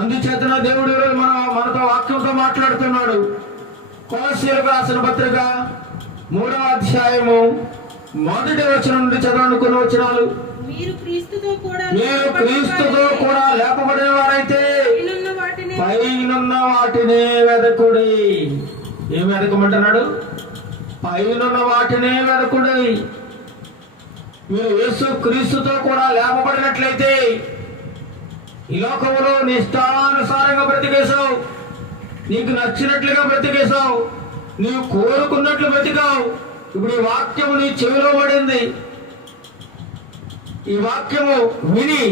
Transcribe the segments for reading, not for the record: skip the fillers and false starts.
అందుచేతన దేవుడు మనతో వాక్యంతో మాట్లాడుతున్నాడు. కొలస్సీయులకు రాసిన పత్రిక 3వ అధ్యాయము 1వ వచనం నుండి చదవండి. కొన్ని వచనాలు. మీరు క్రీస్తుతో కూడా లేపబడిన వారైతే పైనున్న వాటినే వెదకుడి. ఏం వెదకమంటున్నాడు? పైనున్న వాటినే వెదకుడి. మీరు యేసు క్రీస్తుతో కూడా లేపబడినట్లయితే ఈ లోకంలో నీ ఇష్టానుసారంగా బ్రతికేశావు, నీకు నచ్చినట్లుగా బ్రతికేశావు, నీవు కోరుకున్నట్లు బ్రతికావు. ఇప్పుడు ఈ వాక్యము నీ చెవిలో పడింది. ఈ వాక్యము విని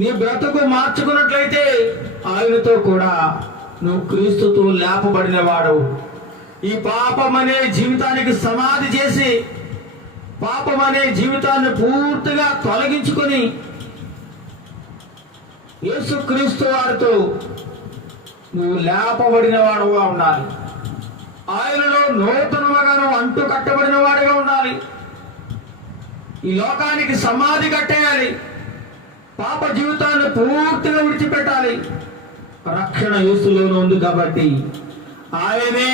నీ బ్రతుకు మార్చుకున్నట్లయితే ఆయనతో కూడా నువ్వు క్రీస్తుతో లేపబడిన వాడు. ఈ పాపం అనే జీవితానికి సమాధి చేసి పాపం అనే జీవితాన్ని పూర్తిగా తొలగించుకొని యేసుక్రీస్తు వారితో నువ్వు లేపబడిన వాడుగా ఉండాలి. ఆయనలో నూతనముగా నువ్వు అంటు కట్టబడిన వాడిగా ఉండాలి. ఈ లోకానికి సమాధి కట్టేయాలి. పాప జీవితాన్ని పూర్తిగా విడిచిపెట్టాలి. రక్షణ యేసులోనే ఉంది కాబట్టి, ఆయనే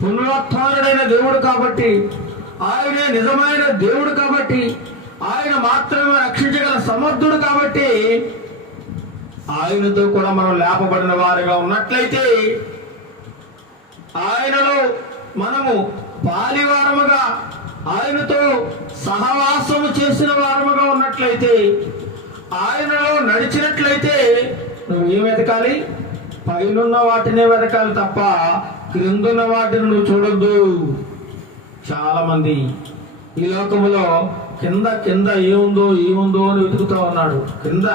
పునరుత్థానుడైన దేవుడు కాబట్టి, ఆయనే నిజమైన దేవుడు కాబట్టి, ఆయన మాత్రమే రక్షించగల సమర్థుడు కాబట్టి ఆయనతో కూడా మనం లేపబడిన వారిగా ఉన్నట్లయితే, ఆయనలో మనము పాలివారముగా ఆయనతో సహవాసము చేసిన వారముగా ఉన్నట్లయితే, ఆయనలో నడిచినట్లయితే నువ్వు ఏం వెతకాలి? పైనున్న వాటినే వెతకాలి తప్ప క్రిందున్న వాటిని నువ్వు చూడొద్దు. చాలా మంది ఈ లోకములో కింద కింద ఏముందో అని వెతుకుతా ఉన్నాడు. కింద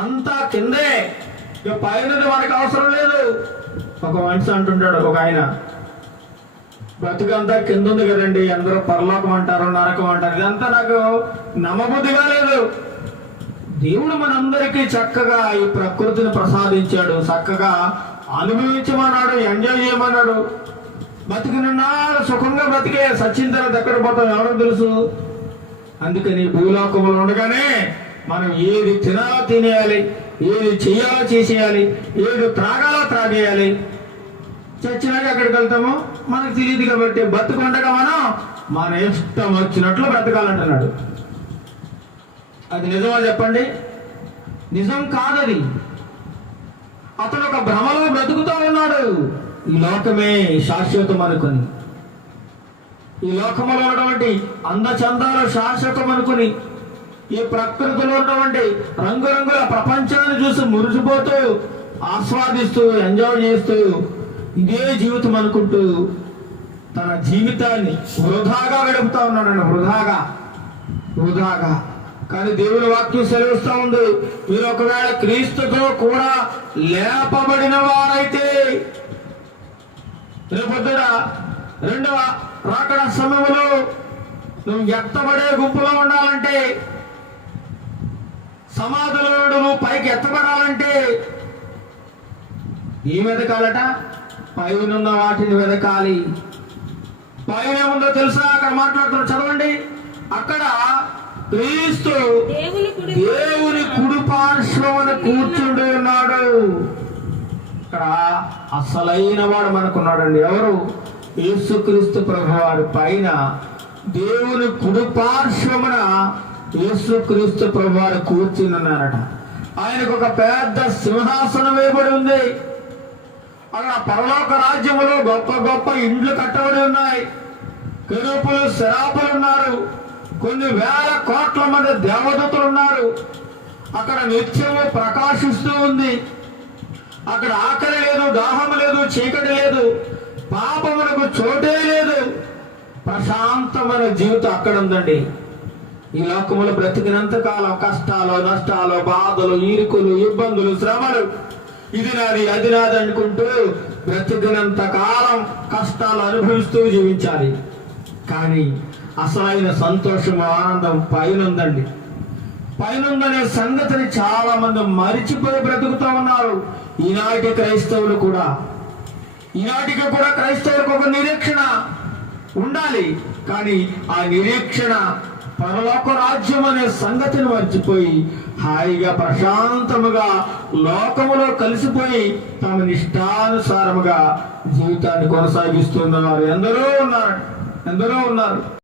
అంతా కిందే, ఇక పైనది మనకు అవసరం లేదు. ఒక మనిషి అంటుంటాడు, ఒక ఆయన, బ్రతుకంతా కింద ఉంది కదండి, అందరూ పరలోకం అంటారు, నరకం అంటారు. ఇదంతా నాకు నమ్మబుద్ధిగా లేదు. దేవుడు మనందరికీ చక్కగా ఈ ప్రకృతిని ప్రసాదించాడు, చక్కగా అనుభవించమన్నాడు, ఎంజాయ్ చేయమన్నాడు. బతికినాడు సుఖంగా బ్రతికే, సచ్చిన తర్వాత ఎక్కడ పోతాం ఎవరో తెలుసు. అందుకని భూలోకంలో ఉండగానే మనం ఏది తినాలో తినేయాలి, ఏది చెయ్యాలో చేసేయాలి, ఏది త్రాగాలో త్రాగేయాలి. చచ్చినాక ఎక్కడికి వెళ్తామో మనకు తెలియదు కాబట్టి బతుకుండగా మనం మన ఇష్టం వచ్చినట్లు బ్రతకాలంటున్నాడు. అది నిజమా చెప్పండి? నిజం కాదది. అతను ఒక భ్రమలో బ్రతుకుతూ ఉన్నాడు. ఈ లోకమే శాశ్వతం అనుకుని, ఈ లోకములో ఉన్నటువంటి అందచందాలు శాశ్వతం అనుకుని, ఈ ప్రకృతిలో ఉన్నటువంటి రంగురంగుల ప్రపంచాన్ని చూసి మురిసిపోతూ ఆస్వాదిస్తూ ఎంజాయ్ చేస్తూ ఇదే జీవితం అనుకుంటూ తన జీవితాన్ని వృధాగా గడుపుతా ఉన్నాడండి. వృధాగా. కానీ దేవుని వాక్యం సెలవిస్తూ ఉంది, మీరు ఒకవేళ క్రీస్తుతో కూడా లేపబడిన వారైతే రేపొద్దున రెండవ రాకడ సమయంలో నువ్వు ఎత్తబడే గుంపులో ఉండాలంటే, సమాధిలో నువ్వు పైకి ఎత్తబడాలంటే ఏం వెతకాలట? పైనున్న వాటిని వెతకాలి. పైన ఏముందో తెలుసా? అక్కడ మాట్లాడుతున్నా, చదవండి. అక్కడ క్రీస్తు దేవుని కుడి పార్శ్వమున కూర్చుండి ఉన్నాడు. ఇక్కడ అసలైన వాడు మనకున్నాడండి. ఎవరు? యేసుక్రీస్తు ప్రభువారు పైన దేవుని కుడి పార్శ్వమున యేసుక్రీస్తు ప్రభువారు కూర్చుని ఉన్నారట. ఆయనకు ఒక పెద్ద సింహాసనం వేయబడి ఉంది. అక్కడ పరలోక రాజ్యములో గొప్ప గొప్ప ఇండ్లు కట్టబడి ఉన్నాయి. కెరూబులు, సెరాపులు ఉన్నారు. కొన్ని వేల కోట్ల మంది దేవదూతలు ఉన్నారు. అక్కడ నిత్యము ప్రకాశిస్తూ ఉంది. అక్కడ ఆకలి లేదు, దాహం లేదు, చీకటి లేదు, పాపములకు చోటే లేదు. ప్రశాంతమైన జీవితం అక్కడ ఉందండి. ఈ లోకములు బ్రతికినంత కాలం కష్టాలు, నష్టాలు, బాధలు, ఈరుకులు, ఇబ్బందులు, శ్రమలు, ఇది నాది అది నాది అనుకుంటూ బ్రతికినంత కాలం కష్టాలు అనుభవిస్తూ జీవించాలి. కానీ అసలైన సంతోషము, ఆనందం పైనుందండి. పైనుందనే సంగతిని చాలా మంది మరిచిపోయి బ్రతుకుతూ ఉన్నారు. ఈనాటికి క్రైస్తవులకు ఒక నిరీక్షణ ఉండాలి. కానీ ఆ నిరీక్షణ పరలోక రాజ్యం అనే సంగతిని మర్చిపోయి హాయిగా ప్రశాంతముగా లోకములో కలిసిపోయి తమ ఇష్టానుసారముగా జీవితాన్ని కొనసాగిస్తున్నారు. ఎందరో ఉన్నారు.